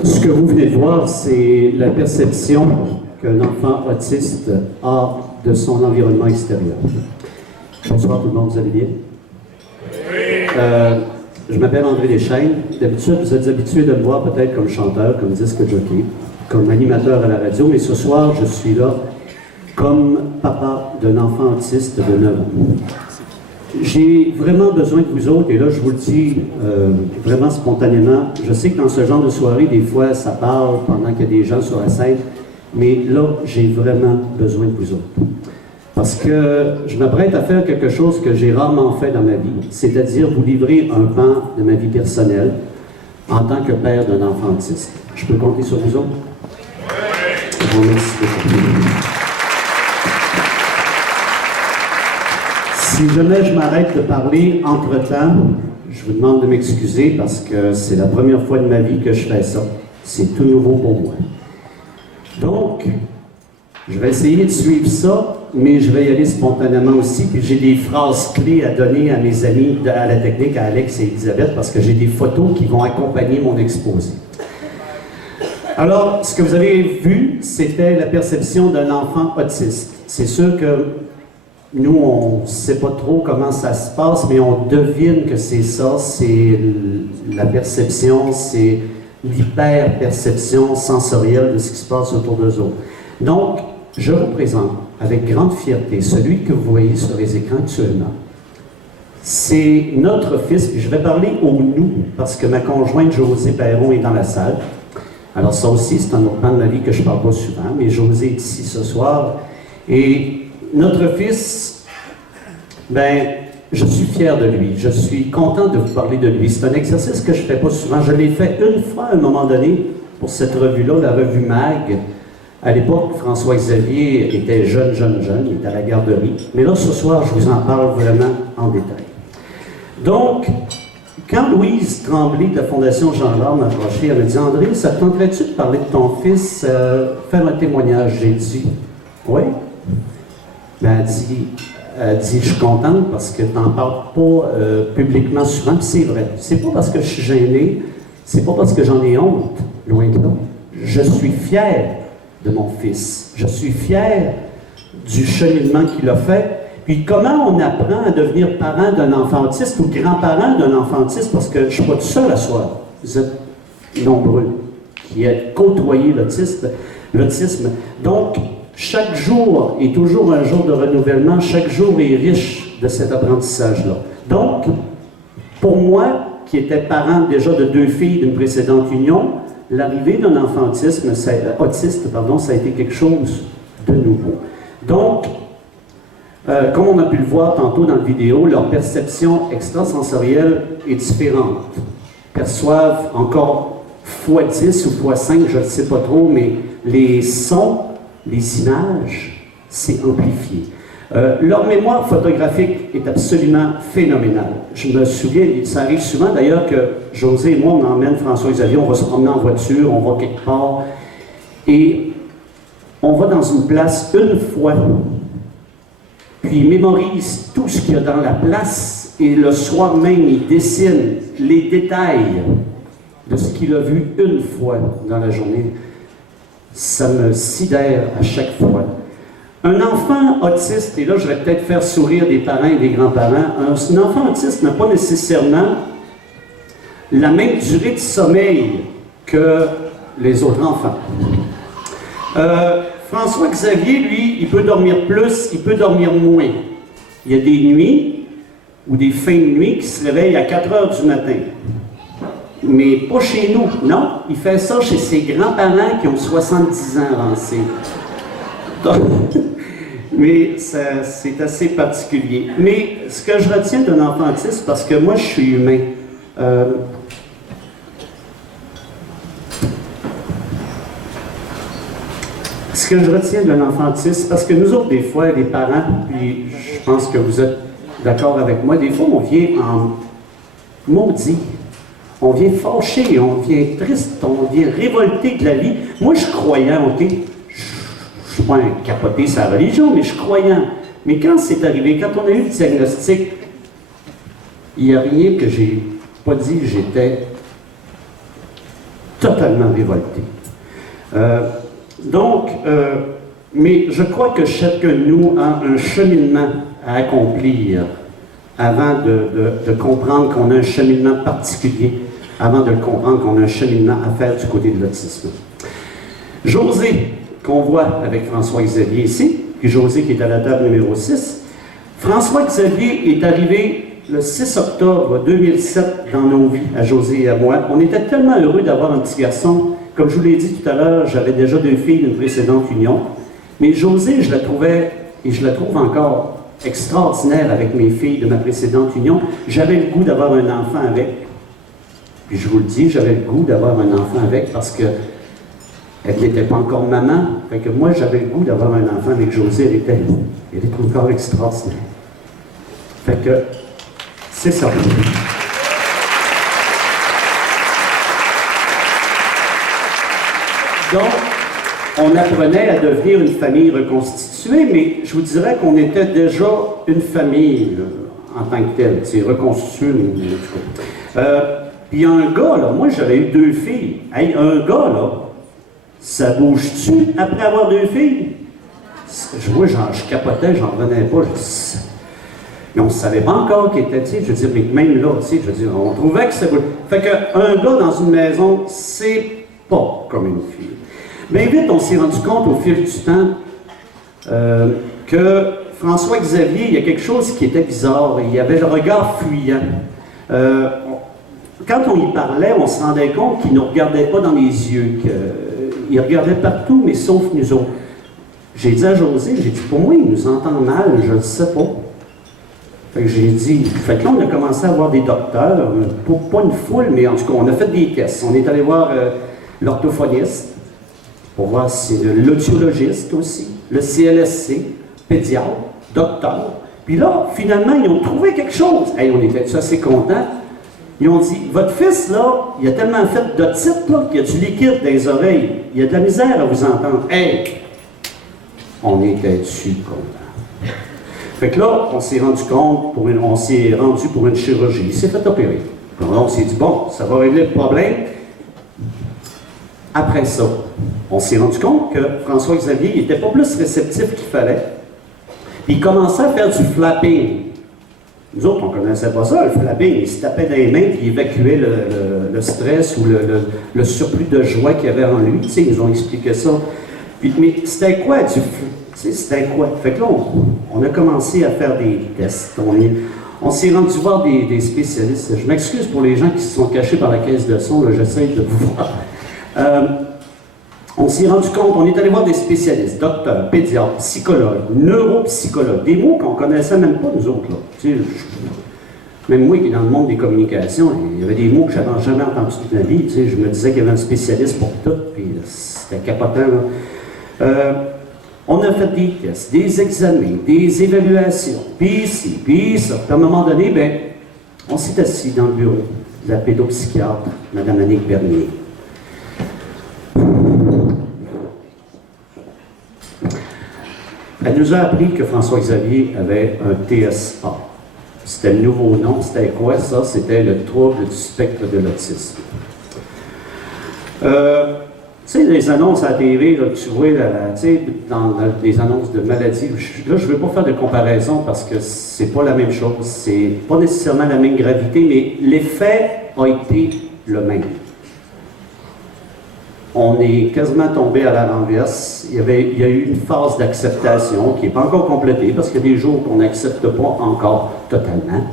Ce que vous venez de voir, c'est la perception qu'un enfant autiste a de son environnement extérieur. Bonsoir tout le monde, vous allez bien? Je m'appelle André Deschênes. D'habitude, vous êtes habitués de me voir peut-être comme chanteur, comme disque jockey, comme animateur à la radio, mais ce soir, je suis là comme papa d'un enfant autiste de 9 ans. J'ai vraiment besoin de vous autres, et là, je vous le dis vraiment spontanément. Je sais que dans ce genre de soirée, des fois, ça parle pendant qu'il y a des gens sur la scène, mais là, j'ai vraiment besoin de vous autres. Parce que je m'apprête à faire quelque chose que j'ai rarement fait dans ma vie, c'est-à-dire vous livrer un pan de ma vie personnelle en tant que père d'un enfant autiste. Je peux compter sur vous autres? Je vous remercie beaucoup. Si jamais je m'arrête de parler entre-temps, je vous demande de m'excuser parce que c'est la première fois de ma vie que je fais ça. C'est tout nouveau pour moi. Donc, je vais essayer de suivre ça, mais je vais y aller spontanément aussi. Puis j'ai des phrases clés à donner à mes amis à la technique, à Alex et Elisabeth, parce que j'ai des photos qui vont accompagner mon exposé. Alors, ce que vous avez vu, c'était la perception d'un enfant autiste. C'est sûr que nous, on ne sait pas trop comment ça se passe, mais on devine que c'est ça, c'est la perception, c'est l'hyper-perception sensorielle de ce qui se passe autour d'eux autres. Donc, je vous présente avec grande fierté celui que vous voyez sur les écrans actuellement. C'est notre fils, puis je vais parler au nous, parce que ma conjointe Josée Perron est dans la salle. Alors ça aussi, c'est un autre pan de ma vie que je ne parle pas souvent, mais Josée est ici ce soir. Et notre fils, ben, je suis fier de lui. Je suis content de vous parler de lui. C'est un exercice que je ne fais pas souvent. Je l'ai fait une fois à un moment donné pour cette revue-là, la revue MAG. À l'époque, François-Xavier était jeune, il était à la garderie. Mais là, ce soir, je vous en parle vraiment en détail. Donc, quand Louise Tremblay de la Fondation Jean-Lard m'a approché, elle m'a dit « André, ça te tenterait-tu de parler de ton fils, faire un témoignage? » J'ai dit « Oui. » Ben, elle dit « Je suis contente parce que tu n'en parles pas publiquement souvent. » Puis c'est vrai. C'est pas parce que je suis gêné, c'est pas parce que j'en ai honte, loin de là. Je suis fier de mon fils. Je suis fier du cheminement qu'il a fait. Puis comment on apprend à devenir parent d'un enfant autiste ou grand-parent d'un enfant autiste, parce que je ne suis pas tout seul à soir. Vous êtes nombreux qui êtes côtoyé l'autisme. Donc, chaque jour est toujours un jour de renouvellement. Chaque jour est riche de cet apprentissage-là. Donc, pour moi, qui était parent déjà de 2 filles d'une précédente union, l'arrivée d'un enfant autiste, ça a été quelque chose de nouveau. Donc, comme on a pu le voir tantôt dans la vidéo, leur perception extrasensorielle est différente. Ils perçoivent encore x10 ou x5, je ne sais pas trop, mais les sons, les images, c'est amplifié. Leur mémoire photographique est absolument phénoménale. Je me souviens, ça arrive souvent d'ailleurs que José et moi, on emmène François-Xavier, on va se promener en voiture, on va quelque part, et on va dans une place une fois, puis il mémorise tout ce qu'il y a dans la place, et le soir même, il dessine les détails de ce qu'il a vu une fois dans la journée. Ça me sidère à chaque fois. Un enfant autiste, et là je vais peut-être faire sourire des parents et des grands-parents, un enfant autiste n'a pas nécessairement la même durée de sommeil que les autres enfants. François-Xavier, lui, il peut dormir plus, il peut dormir moins. Il y a des nuits ou des fins de nuit qui se réveillent à 4 heures du matin. Mais pas chez nous, non. Il fait ça chez ses grands-parents qui ont 70 ans avancés. Mais c'est assez particulier. Mais ce que je retiens d'un enfant autiste, parce que moi je suis humain, ce que je retiens d'un enfant autiste, parce que nous autres, des fois, les parents, puis je pense que vous êtes d'accord avec moi, des fois on vient en maudit, on vient fâché, on vient triste, on vient révolté de la vie. Moi je suis croyant, ok? Je ne suis pas un capoté sur la religion, mais je suis croyant. Mais quand c'est arrivé, quand on a eu le diagnostic, il n'y a rien que j'ai pas dit, j'étais totalement révolté. Mais je crois que chacun de nous a un cheminement à accomplir avant de comprendre qu'on a un cheminement particulier, avant de le comprendre qu'on a un cheminement à faire du côté de l'autisme. José, qu'on voit avec François-Xavier ici, puis José qui est à la table numéro 6. François-Xavier est arrivé le 6 octobre 2007 dans nos vies, à José et à moi. On était tellement heureux d'avoir un petit garçon. Comme je vous l'ai dit tout à l'heure, j'avais déjà 2 filles d'une précédente union. Mais José, je la trouvais, et je la trouve encore, extraordinaire avec mes filles de ma précédente union. J'avais le goût d'avoir un enfant avec. Puis je vous le dis, j'avais le goût d'avoir un enfant avec parce que elle n'était pas encore maman. Fait que moi, j'avais le goût d'avoir un enfant avec José. Elle était encore extraordinaire. Fait que, c'est ça. Donc, on apprenait à devenir une famille reconstituée, mais je vous dirais qu'on était déjà une famille en tant que telle, c'est reconstituée. Puis il y a un gars, là, moi j'avais eu 2 filles. Hey, un gars, là, ça bouge-tu après avoir 2 filles? Je capotais, j'en revenais pas. Mais on ne savait pas encore qu'il était, tu sais, je veux dire, mais même là, tu sais, je veux dire, on trouvait que ça bouge. Fait qu'un gars dans une maison, c'est pas comme une fille. Bien vite, on s'est rendu compte au fil du temps que François-Xavier, il y a quelque chose qui était bizarre. Il y avait le regard fuyant. Quand on y parlait, on se rendait compte qu'il ne nous regardait pas dans les yeux. Il regardait partout, mais sauf nous autres. J'ai dit à José, j'ai dit, pour moi, il nous entend mal, je ne sais pas. Fait que j'ai dit, fait que là, on a commencé à voir des docteurs, pas une foule, mais en tout cas, on a fait des tests. On est allé voir l'orthophoniste, pour voir si l'audiologiste aussi, le CLSC, pédiatre, docteur. Puis là, finalement, ils ont trouvé quelque chose. Hey, on était assez contents. Ils ont dit, votre fils, là, il a tellement fait d'otite, là, qu'il y a du liquide dans les oreilles. Il y a de la misère à vous entendre. Hey! On était dessus contents. Fait que là, on s'est rendu compte, on s'est rendu pour une chirurgie. Il s'est fait opérer. Donc là, on s'est dit, bon, ça va régler le problème. Après ça, on s'est rendu compte que François-Xavier n'était pas plus réceptif qu'il fallait. Il commençait à faire du flapping. Nous autres, on ne connaissait pas ça, le flapping. Il se tapait dans les mains et il évacuait le stress ou le surplus de joie qu'il y avait en lui. Tu sais, ils nous ont expliqué ça. Puis, mais c'était quoi du c'était quoi? Fait que là, on a commencé à faire des tests. On s'est rendu voir des spécialistes. Je m'excuse pour les gens qui se sont cachés par la caisse de son, j'essaie de vous voir. On s'est rendu compte, on est allé voir des spécialistes, docteurs, pédiatres, psychologues, neuropsychologues, des mots qu'on ne connaissait même pas nous autres. Là. Tu sais, même moi qui est dans le monde des communications, il y avait des mots que je n'avais jamais entendus toute ma vie. Tu sais, je me disais qu'il y avait un spécialiste pour tout, puis c'était capotant. Là. On a fait des tests, des examens, des évaluations, puis ici, puis ça. Puis à un moment donné, ben, on s'est assis dans le bureau de la pédopsychiatre, Mme Annick Bernier. Elle nous a appris que François-Xavier avait un TSA. C'était le nouveau nom. C'était quoi ça? C'était le trouble du spectre de l'autisme. Tu sais, les annonces à la TV, là, tu vois, dans les annonces de maladies, là, je ne veux pas faire de comparaison parce que c'est pas la même chose. C'est pas nécessairement la même gravité, mais l'effet a été le même. On est quasiment tombé à la renverse. Il y a eu une phase d'acceptation qui n'est pas encore complétée parce qu'il y a des jours qu'on n'accepte pas encore totalement.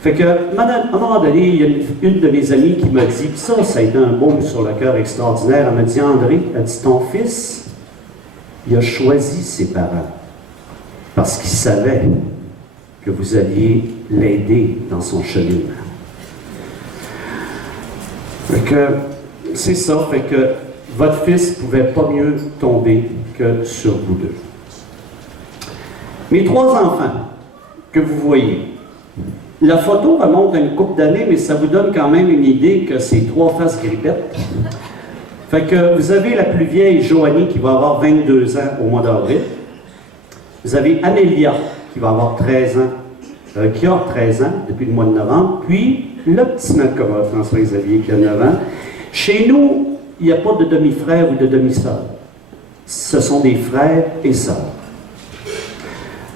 Fait que, à un moment donné, il y a une de mes amies qui m'a dit, puis ça a été un baume sur le cœur extraordinaire. Elle m'a dit, André, elle dit, ton fils, il a choisi ses parents parce qu'il savait que vous alliez l'aider dans son cheminement. Fait que, c'est ça, fait que votre fils ne pouvait pas mieux tomber que sur vous deux. Mes 3 enfants que vous voyez, la photo remonte à une couple d'années, mais ça vous donne quand même une idée que c'est 3 faces grippettes. Fait que vous avez la plus vieille, Joanie, qui va avoir 22 ans au mois d'avril. Vous avez Amélia, qui va avoir 13 ans, qui a 13 ans depuis le mois de novembre. Puis, le petit Malcoma, François-Xavier, qui a 9 ans. Chez nous, il n'y a pas de demi-frère ou de demi-sœur. Ce sont des frères et sœurs.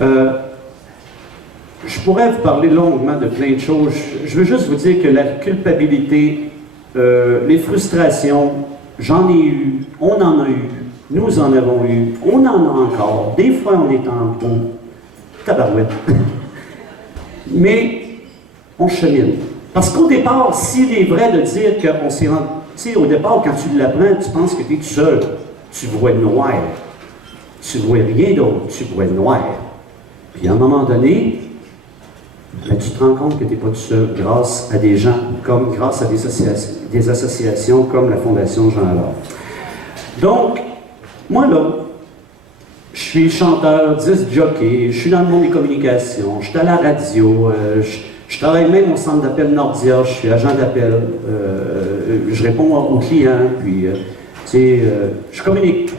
Je pourrais vous parler longuement de plein de choses. Je veux juste vous dire que la culpabilité, les frustrations, j'en ai eu, on en a eu, nous en avons eu, on en a encore. Des fois, on est en tabarouette. Mais on chemine. Parce qu'au départ, s'il est vrai de dire qu'on s'est rendu... Tu sais, au départ, quand tu l'apprends, tu penses que tu es tout seul. Tu vois noir. Tu vois rien d'autre, tu vois noir. Puis à un moment donné, ben, tu te rends compte que tu n'es pas tout seul grâce à des gens, comme grâce à des associations comme la Fondation Jean Allard. Donc, moi là, je suis chanteur, disc jockey, je suis dans le monde des communications, je suis à la radio, je travaille même au centre d'appel Nordia, je suis agent d'appel, je réponds aux clients, puis tu sais, je communique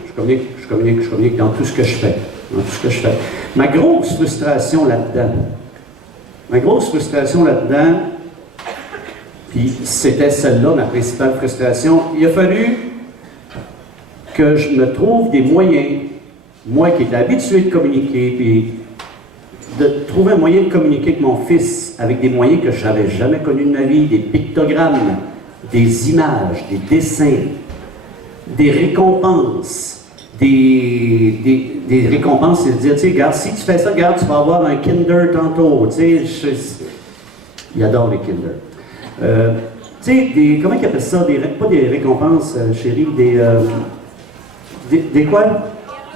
dans tout ce que je fais. Ma grosse frustration là-dedans, puis c'était celle-là, ma principale frustration, il a fallu que je me trouve des moyens, moi qui étais habitué de communiquer, puis de trouver un moyen de communiquer avec mon fils, avec des moyens que je n'avais jamais connus de ma vie, des pictogrammes, des images, des dessins, des récompenses, des récompenses, c'est de dire, tu sais, regarde, si tu fais ça, regarde, tu vas avoir un Kinder tantôt, tu sais, il adore les Kinder. Tu sais, comment ils appellent ça, pas des récompenses, chérie, des quoi?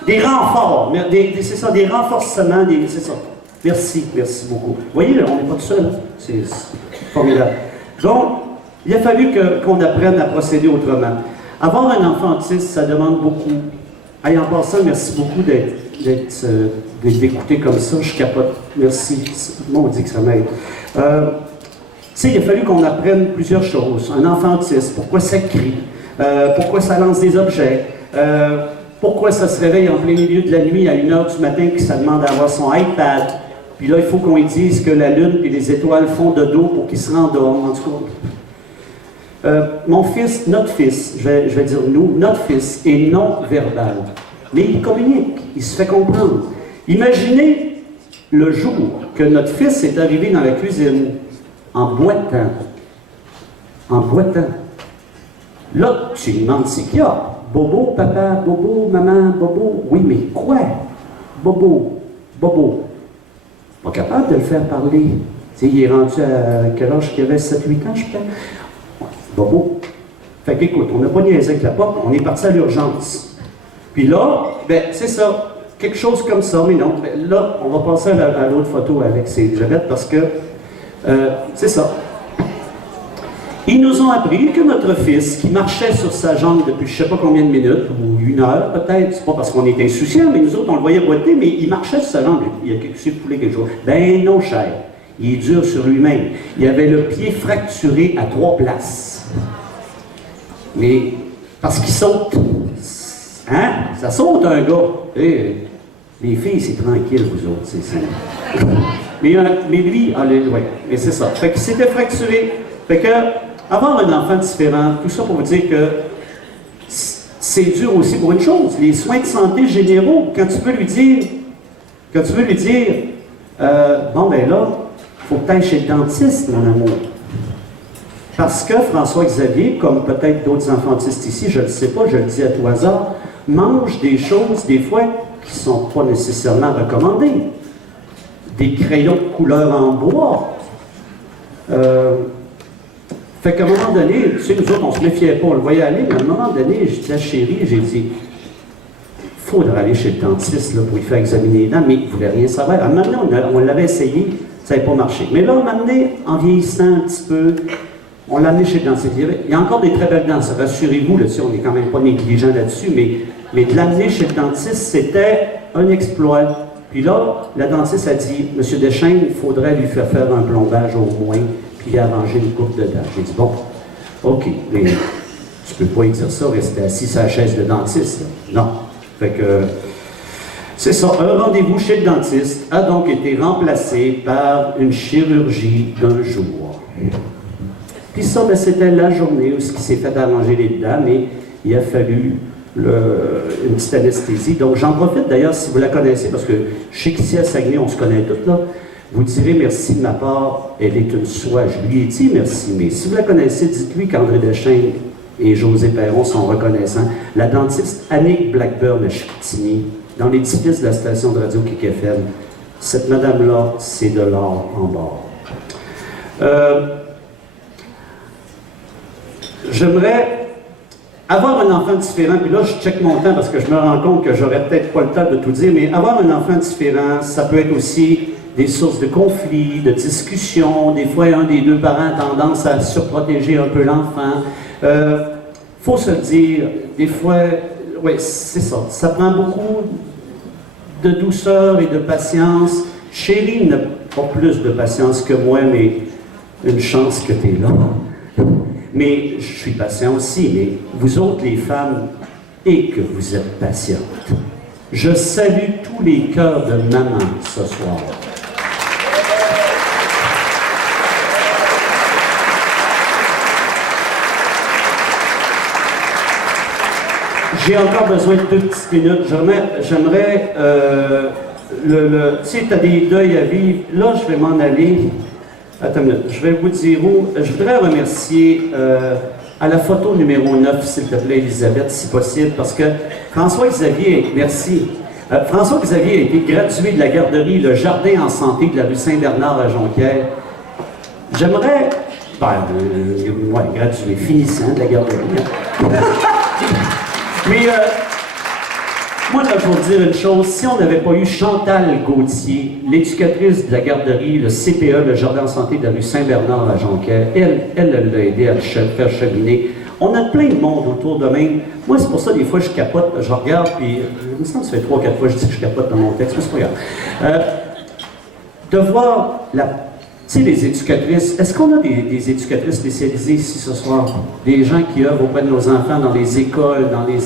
Des renforts, c'est ça, des renforcements, c'est ça. Merci beaucoup. Vous voyez, on n'est pas tout seul, hein? C'est formidable. Donc, il a fallu qu'on apprenne à procéder autrement. Avoir un enfant autiste, ça demande beaucoup. Et en passant, merci beaucoup d'écouter comme ça, je capote. Merci. Bon, on dit que ça m'aide. Tu sais, il a fallu qu'on apprenne plusieurs choses. Un enfant autiste, pourquoi ça crie? Pourquoi ça lance des objets? Pourquoi ça se réveille en plein milieu de la nuit à 1h du matin et que ça demande d'avoir son iPad? Puis là, il faut qu'on lui dise que la lune et les étoiles font de dos pour qu'il se rendorme, en tout cas. Mon fils, notre fils, je vais dire nous, notre fils est non-verbal. Mais il communique, il se fait comprendre. Imaginez le jour que notre fils est arrivé dans la cuisine en boitant. Là, tu lui demandes c'est qu'il y a. Bobo, papa, bobo, maman, bobo. Oui, mais quoi? Bobo. Pas capable de le faire parler. Tu sais, il est rendu à quel âge qu'il avait? 7-8 ans, je pense. Ouais, bobo. Fait qu'écoute, on n'a pas niaisé avec la porte, on est parti à l'urgence. Puis là, ben, c'est ça. Quelque chose comme ça, mais non. Ben, là, on va passer à l'autre photo avec Elisabeth parce que c'est ça. Ils nous ont appris que notre fils, qui marchait sur sa jambe depuis je ne sais pas combien de minutes, ou 1 heure peut-être, c'est pas parce qu'on était insouciants, mais nous autres, on le voyait boiter, mais il marchait sur sa jambe. Il a foulé quelque chose. Ben non, cher. Il est dur sur lui-même. Il avait le pied fracturé à 3 places. Mais, parce qu'il saute. Hein? Ça saute un gars. Et, les filles, c'est tranquille, vous autres. Mais lui, ouais, mais c'est ça. Fait qu'il s'était fracturé. Fait que, avoir un enfant différent, tout ça pour vous dire que c'est dur aussi pour une chose, les soins de santé généraux, quand tu veux lui dire, bon ben là, il faut que tu ailles chez le dentiste, mon amour. Parce que François-Xavier, comme peut-être d'autres enfants autistes ici, je ne le sais pas, je le dis à tout hasard, mange des choses, des fois, qui ne sont pas nécessairement recommandées. Des crayons de couleur en bois. Fait qu'à un moment donné, tu sais, nous autres, on se méfiait pas, on le voyait aller, mais à un moment donné, je dis à Chérie, j'ai dit, il faudrait aller chez le dentiste là, pour lui faire examiner les dents, mais il ne voulait rien savoir. À un moment donné, on l'avait essayé, ça n'avait pas marché. Mais là, à un moment donné, en vieillissant un petit peu, on l'a amené chez le dentiste. Il y a encore des très belles dents, rassurez-vous, là, on n'est quand même pas négligent là-dessus, mais de l'amener chez le dentiste, c'était un exploit. Puis là, la dentiste a dit, M. Deschênes, il faudrait lui faire un plombage au moins, puis arranger une coupe de dents. J'ai dit, bon, OK, mais tu peux pas lui dire ça, rester assis sur la chaise de dentiste. Là. Non. Fait que, c'est ça, un rendez-vous chez le dentiste a donc été remplacé par une chirurgie d'1 jour. Puis ça, ben, c'était la journée où ce qui s'est fait arranger les dents, mais il a fallu une petite anesthésie. Donc j'en profite d'ailleurs, si vous la connaissez, parce que je sais qu'ici à Saguenay, on se connaît toutes là, vous direz merci de ma part, elle est une soie. Je lui ai dit merci, mais si vous la connaissez, dites-lui qu'André Deschênes et José Perron sont reconnaissants. La dentiste Annick Blackburn à Chicoutimi, dans l'édifice de la station de radio Kik FM, cette madame-là, c'est de l'or en bord. J'aimerais avoir un enfant différent, puis là je check mon temps parce que je me rends compte que j'aurais peut-être pas le temps de tout dire, mais avoir un enfant différent, ça peut être aussi des sources de conflits, de discussions. Des fois, un des deux parents a tendance à surprotéger un peu l'enfant. Faut se le dire, des fois, oui, c'est ça. Ça prend beaucoup de douceur et de patience. Chérie n'a pas plus de patience que moi, mais une chance que tu es là. Mais je suis patient aussi, mais vous autres, les femmes, et que vous êtes patientes. Je salue tous les cœurs de maman ce soir. J'ai encore besoin de 2 petites minutes. J'aimerais, tu sais, tu as des deuils à vivre. Là, je vais m'en aller. Attends une minute, je vais vous dire où. Je voudrais remercier à la photo numéro 9, s'il te plaît, Elisabeth, si possible, parce que François-Xavier, merci. François-Xavier a été gradué de la garderie Le Jardin en santé de la rue Saint-Bernard à Jonquière. J'aimerais, gradué, finissant de la garderie. Mais moi, là, je vais vous dire une chose, si on n'avait pas eu Chantal Gauthier, l'éducatrice de la garderie, le CPE, le Jardin en santé de la rue Saint-Bernard à Jonquière, elle l'a aidé à le faire cheminer. On a plein de monde autour de même. Moi, c'est pour ça, des fois, je capote, je regarde, puis il me semble que ça fait 3-4 fois que je dis que je capote dans mon texte, mais c'est pas grave. De voir tu sais, les éducatrices, est-ce qu'on a des éducatrices spécialisées ici ce soir? Des gens qui œuvrent auprès de nos enfants dans les écoles, dans les...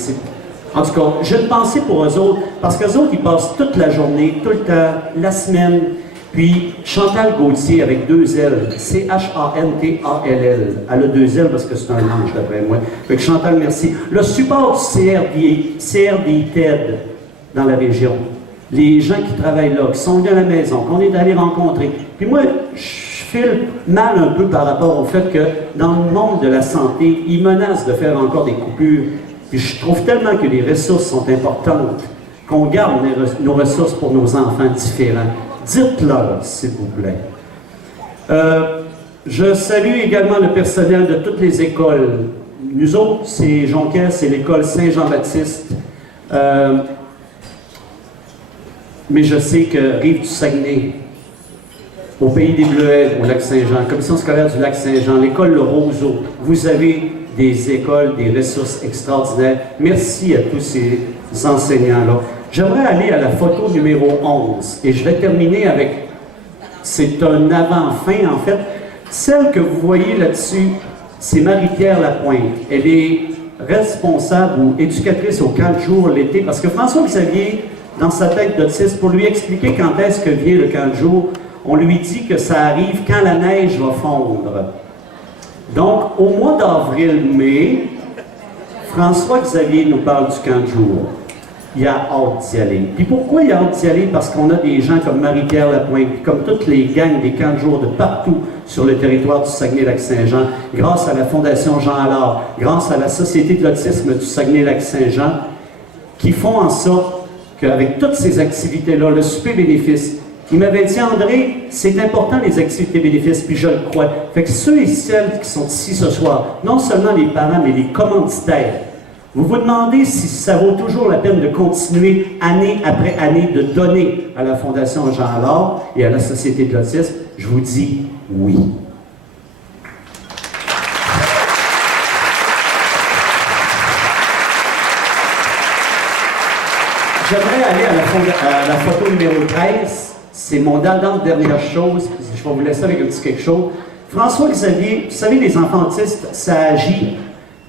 En tout cas, j'ai une pensée pour eux autres, parce qu'eux autres, ils passent toute la journée, tout le temps, la semaine. Puis Chantal Gauthier, avec 2 L, C-H-A-N-T-A-L-L. Elle a 2 L parce que c'est un ange, d'après moi. Fait que Chantal, merci. Le support du CRDI TED dans la région. Les gens qui travaillent là, qui sont venus à la maison, qu'on est allé rencontrer. Puis moi, je file mal un peu par rapport au fait que dans le monde de la santé, ils menacent de faire encore des coupures. Puis je trouve tellement que les ressources sont importantes, qu'on garde nos ressources pour nos enfants différents. Dites-leur, s'il vous plaît. Je salue également le personnel de toutes les écoles. Nous autres, c'est Jonquière, c'est l'école Saint-Jean-Baptiste. Mais je sais que Rive-du-Saguenay, au Pays des Bleuets, au Lac-Saint-Jean, Commission scolaire du Lac-Saint-Jean, l'école Le Roseau, vous avez des écoles, des ressources extraordinaires. Merci à tous ces enseignants-là. J'aimerais aller à la photo numéro 11, et je vais terminer avec, c'est un avant-fin en fait. Celle que vous voyez là-dessus, c'est Marie-Pierre Lapointe. Elle est responsable ou éducatrice au camp de jour l'été, parce que François-Xavier, dans sa tête d'autiste, pour lui expliquer quand est-ce que vient le camp de jour, on lui dit que ça arrive quand la neige va fondre. Donc, au mois d'avril-mai, François-Xavier nous parle du camp de jour. Il a hâte d'y aller. Puis pourquoi il a hâte d'y aller? Parce qu'on a des gens comme Marie-Pierre Lapointe, comme toutes les gangs des camps de jour de partout sur le territoire du Saguenay-Lac-Saint-Jean, grâce à la Fondation Jean Allard, grâce à la Société de l'autisme du Saguenay-Lac-Saint-Jean, qui font en sorte qu'avec toutes ces activités-là, le souper bénéfice, il m'avait dit, André, c'est important les activités bénéfices, puis je le crois. Fait que ceux et celles qui sont ici ce soir, non seulement les parents, mais les commanditaires, vous vous demandez si ça vaut toujours la peine de continuer année après année de donner à la Fondation Jean Allard et à la Société de l'autisme, je vous dis oui. J'aimerais aller à la photo numéro 13. C'est mon dernière chose. Je vais vous laisser avec un petit quelque chose. François-Xavier, vous savez, les enfants autistes, ça agit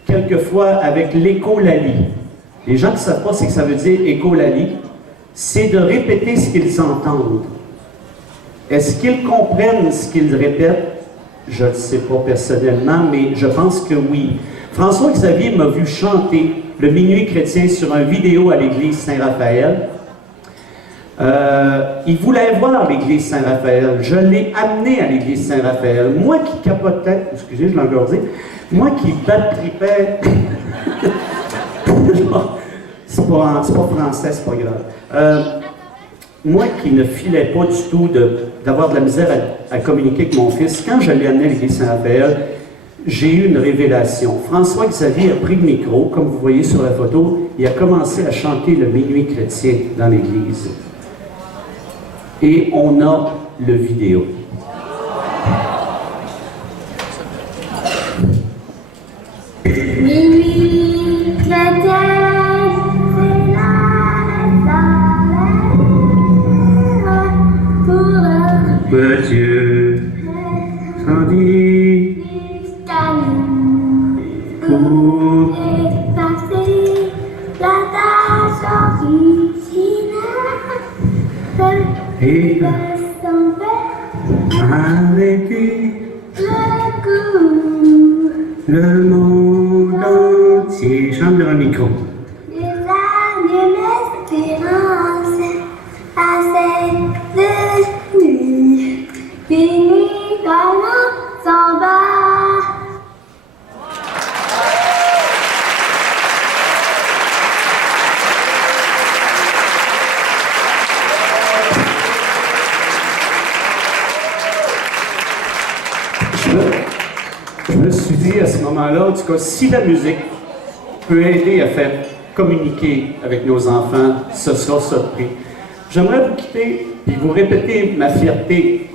quelquefois avec l'écholalie. Les gens qui ne savent pas ce que ça veut dire écholalie. C'est de répéter ce qu'ils entendent. Est-ce qu'ils comprennent ce qu'ils répètent? je ne le sais pas personnellement, mais je pense que oui. François Xavier m'a vu chanter le Minuit chrétien sur une vidéo à l'église Saint-Raphaël. Il voulait voir l'église Saint-Raphaël. Je l'ai amené à l'église Saint-Raphaël. Moi qui capotais, excusez, je l'ai encore dit, moi qui battripais, c'est pas français, c'est pas grave. Moi qui ne filais pas du tout d'avoir de la misère à communiquer avec mon fils, quand je l'ai amené à l'église Saint-Raphaël, j'ai eu une révélation. François Xavier a pris le micro, comme vous voyez sur la photo, il a commencé à chanter le Minuit chrétien dans l'église. Et on a le vidéo. Minuit chrétien, c'est la pour Dieu s'en dit pour effacer la tâche originale et de son père, arrêter le coup le monde entier. Chante dans le micro. des années d'espérance à cette nuit, fini comme on s'en va. Je me suis dit à ce moment-là, en tout cas, si la musique peut aider à faire communiquer avec nos enfants, ce sera ça de prix. J'aimerais vous quitter et vous répéter ma fierté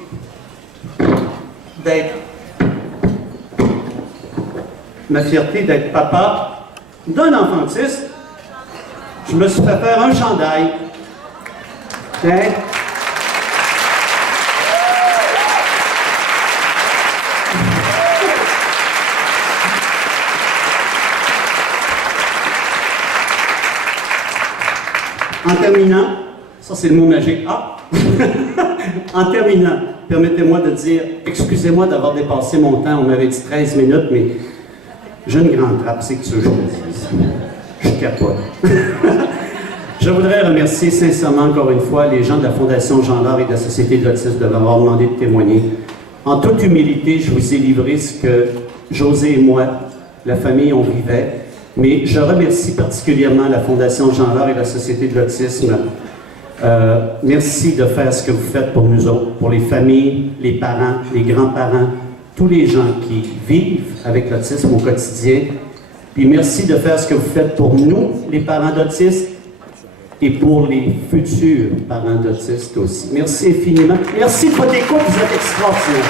d'être papa d'un enfant autiste. Je me suis fait faire un chandail. En terminant, ça c'est le mot magique, en terminant, permettez-moi de dire, excusez-moi d'avoir dépassé mon temps, on m'avait dit 13 minutes, mais j'ai une grande trappe, c'est que ça je le dise. Je capote. Je voudrais remercier sincèrement encore une fois les gens de la Fondation Jean Lard et de la Société de l'autisme de m'avoir demandé de témoigner. En toute humilité, je vous ai livré ce que José et moi, la famille, on vivait. Mais je remercie particulièrement la Fondation Jean Lard et la Société de l'autisme. Merci de faire ce que vous faites pour nous autres, pour les familles, les parents, les grands-parents, tous les gens qui vivent avec l'autisme au quotidien. Puis merci de faire ce que vous faites pour nous, les parents d'autistes, et pour les futurs parents d'autistes aussi. Merci infiniment. Merci de votre écoute, vous êtes extraordinaires.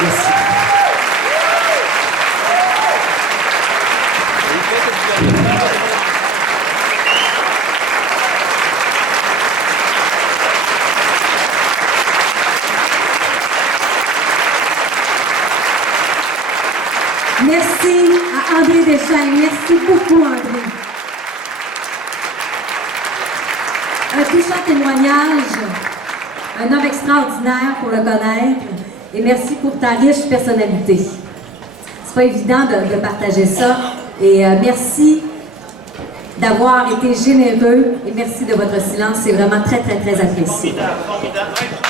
Merci. Merci à André Deschênes. Merci beaucoup, André. Un touchant témoignage, un homme extraordinaire pour le connaître, et merci pour ta riche personnalité. C'est pas évident de partager ça, et merci d'avoir été généreux, et merci de votre silence, c'est vraiment très, très, très apprécié. Formidable, formidable.